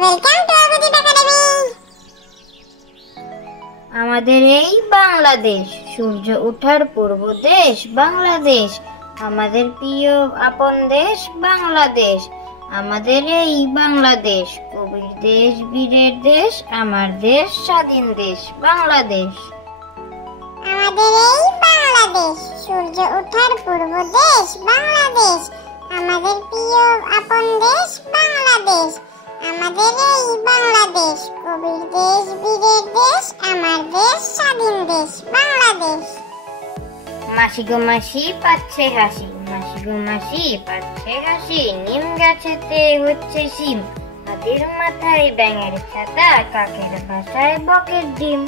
Welcome to Abhijit academy. আমাদের এই বাংলাদেশ, সূর্য ওঠার পূর্ব দেশ বাংলাদেশ, আমাদের প্রিয় আপন দেশ বাংলাদেশ। আমাদের এই বাংলাদেশ, কবির দেশ, বীরের দেশ, আমার দেশ, স্বাধীন দেশ বাংলাদেশ। আমাদের এই বাংলাদেশ, সূর্য ওঠার পূর্ব দেশ বাংলাদেশ, আমাদের প্রিয় আপন দেশ বাংলাদেশ। আমাদের এই বাংলাদেশ, কবির দেশ, বীরের দেশ, আমার দেশ, স্বাধীন দেশ বাংলাদেশ। মাসি গো মাসি পাচ্ছে হাসি, মাসি গো মাসি পাচ্ছে হাসি, নিম গাছেতে হচ্ছে শিম, হাতির মাথায় ব্যাঙের ছাতা, কাকের বাসায় বকের ডিম।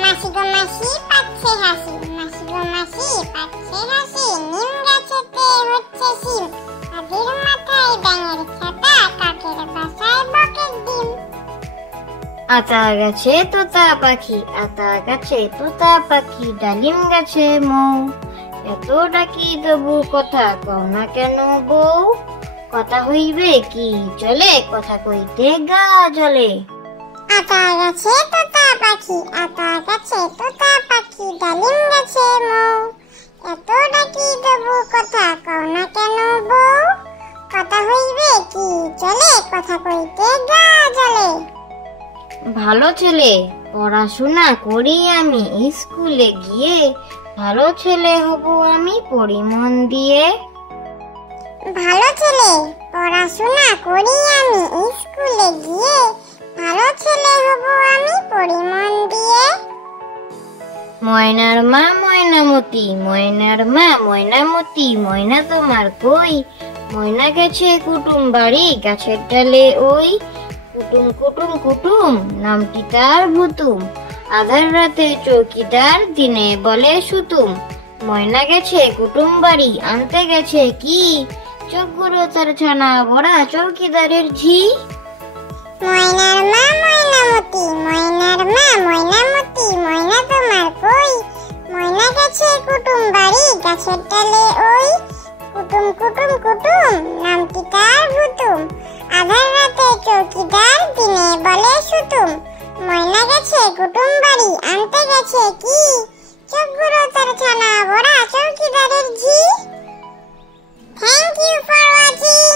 মাসি গো মাসি পাচ্ছে হাসি, মাসি গো মাসি পাচ্ছে হাসি, নিম গাছেতে হচ্ছে শিম, হাতির মাথায় ব্যাঙের ছাতা, কাকের বাসায় বকের ডিম। আতা গাছে তোতা পাখি, আতা গাছে তোতা পাখি, ডালিম গাছে মৌ, এত ডাকি তবু কথা কও না কেন বউ, কথা হইবে কি চলে, কথা কইতে গা জ্বলে। আতা গাছে তোতা পাখি, আতা গাছে তোতা পাখি, ডালিম গাছে মৌ, এত ডাকি তবু কথা কও না কেন বউ, কথা হইবে কি চলে, কথা কইতে গা জ্বলে। ভালো ছেলে পড়াশোনা করি আমি, স্কুলে গিয়ে ভালো ছেলে হব আমি, পড়ি মন দিয়ে। ভালো ছেলে পড়াশোনা করি আমি, স্কুলে গিয়ে ভালো ছেলে হব আমি, পড়ি মন দিয়ে। ময়নার মা ময়নামতি, ময়নার মা ময়নামতি, ময়না তোমার কই, ময়না গেছে কুটুম বাড়ি, গাছের ডালে ওই, কুটুম কুটুম কুটুম নামটি তার ভুতুম, আধার রাতে চৌকিদার, দিনে বলে সুতুম। ময়না গেছে কুটুম বাড়ি, আনতে গেছে কি, চোখগুলো তার ছানা ভরা, চৌকিদারের ঝি। ময়নার মা ময়নামতি, ময়নার মা ময়নামতি, ময়না তোমার কই, ময়না গেছে কুটুম বাড়ি, গাছের ডালে ওই, কুটুম কুটুম কুটুম নামটি তার ভুতুম, আধার রাতে চৌকিদার, দিনে বলে সুতুম। ময়না গেছে কুটুম বাড়ি, আনতে গেছে কি, চোখগুলো তার ছানা ভরা, চৌকিদারের ঝি। Thank you for watching.